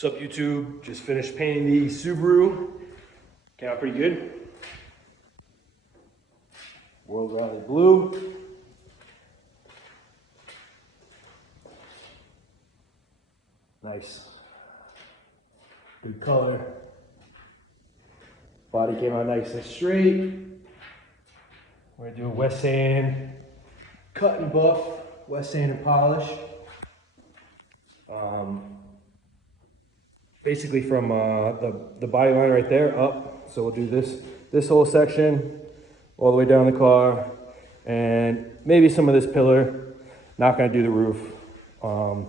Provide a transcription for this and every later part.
What's up, YouTube? Just finished painting the Subaru. Came out pretty good. World Rally Blue. Nice. Good color. Body came out nice and straight. We're gonna do a wet sand, cut and buff, wet sand and polish. Basically from the body line right there up. So we'll do this whole section all the way down the car, and maybe some of this pillar. Not gonna do the roof. Not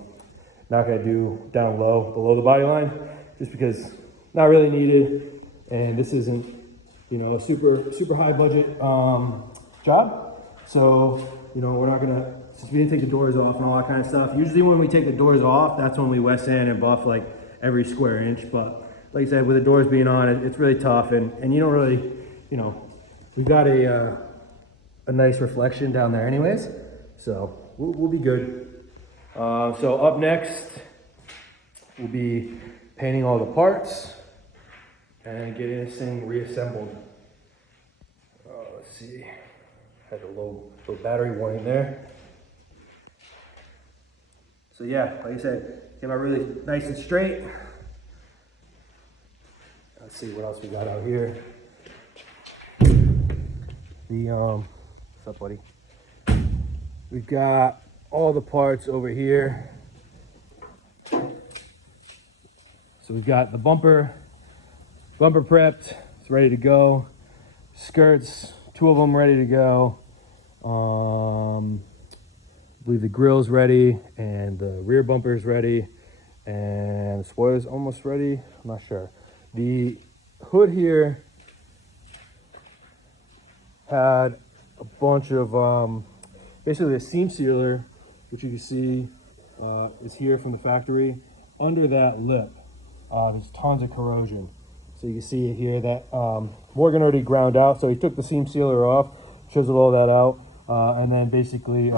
gonna do down low below the body line, just because not really needed. And this isn't, you know, a super high budget job. So, you know, we're not gonna, since we didn't take the doors off and all that kind of stuff. Usually when we take the doors off, that's when we wet sand and buff like every square inch. But like I said, with the doors being on, it's really tough, and you don't really, you know, we've got a nice reflection down there anyways, so we'll be good. So up next, we'll be painting all the parts and getting this thing reassembled. Let's see, had a low battery warning there. So yeah, like I said, came out really nice and straight. Let's see what else we got out here. What's up, buddy? We've got all the parts over here. So we've got the bumper prepped, it's ready to go. Skirts, 2 of them ready to go. I believe the grill's ready, and the rear bumper's ready, and the spoiler's almost ready. I'm not sure. The hood here had a bunch of basically the seam sealer, which you can see is here from the factory. Under that lip, there's tons of corrosion. So you can see it here that Morgan already ground out. So he took the seam sealer off, chiseled all that out, and then basically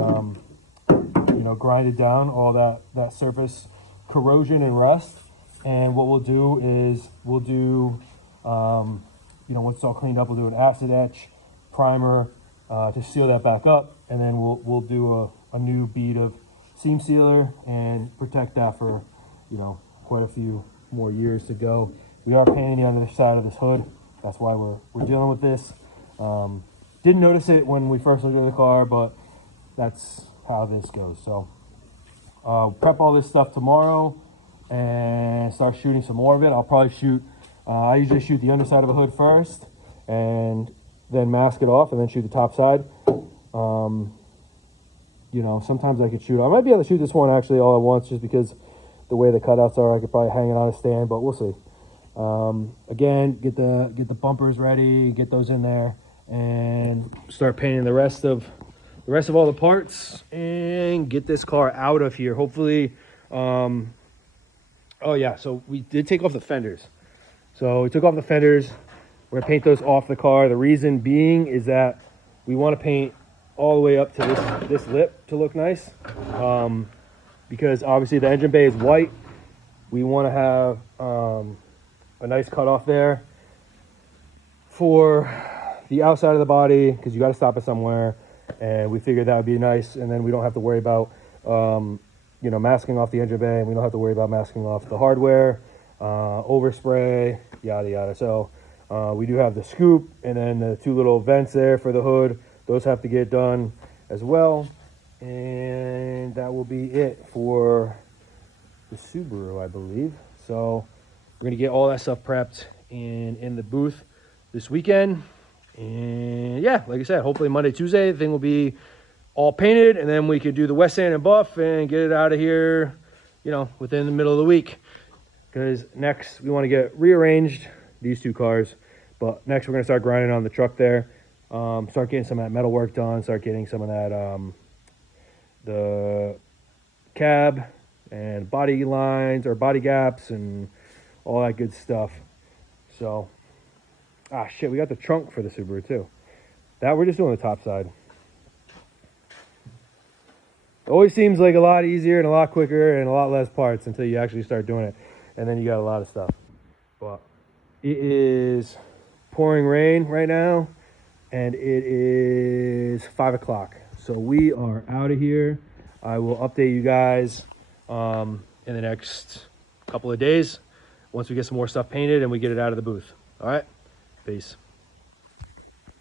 you know, grinded down all that surface corrosion and rust. And what we'll do is we'll do, you know, once it's all cleaned up, we'll do an acid etch primer to seal that back up, and then we'll do a new bead of seam sealer and protect that for, you know, quite a few more years to go. We are painting the other side of this hood. That's why we're dealing with this. Didn't notice it when we first looked at the car, but that's how this goes. So prep all this stuff tomorrow and start shooting some more of it. I'll probably shoot, I usually shoot the underside of a hood first and then mask it off and then shoot the top side. You know, sometimes I could shoot, I might be able to shoot this one actually all at once, just because the way the cutouts are. I could probably hang it on a stand, but we'll see. Again, get the bumpers ready, get those in there, and start painting the rest of all the parts and get this car out of here. Hopefully, oh yeah, so we did take off the fenders. So we took off the fenders. We're gonna paint those off the car. The reason being is that we want to paint all the way up to this lip to look nice. Because obviously the engine bay is white. We want to have a nice cutoff there for the outside of the body, because you got to stop it somewhere. And we figured that would be nice, and then we don't have to worry about you know, masking off the engine bay, and we don't have to worry about masking off the hardware, overspray, yada yada. So we do have the scoop, and then the 2 little vents there for the hood. Those have to get done as well, and that will be it for the Subaru, I believe. So we're gonna get all that stuff prepped in the booth this weekend. And yeah, like I said, hopefully Monday, Tuesday, the thing will be all painted, and then we could do the wet sand and buff and get it out of here, you know, within the middle of the week. Because next we want to get rearranged these 2 cars, but next we're going to start grinding on the truck there, start getting some of that metal work done, start getting some of that the cab and body lines or body gaps and all that good stuff. So shit, we got the trunk for the Subaru too. That we're just doing the top side. It always seems like a lot easier and a lot quicker and a lot less parts until you actually start doing it. and then you got a lot of stuff. But it is pouring rain right now, and it is 5 o'clock. So we are out of here. I will update you guys in the next couple of days once we get some more stuff painted and we get it out of the booth. All right, peace.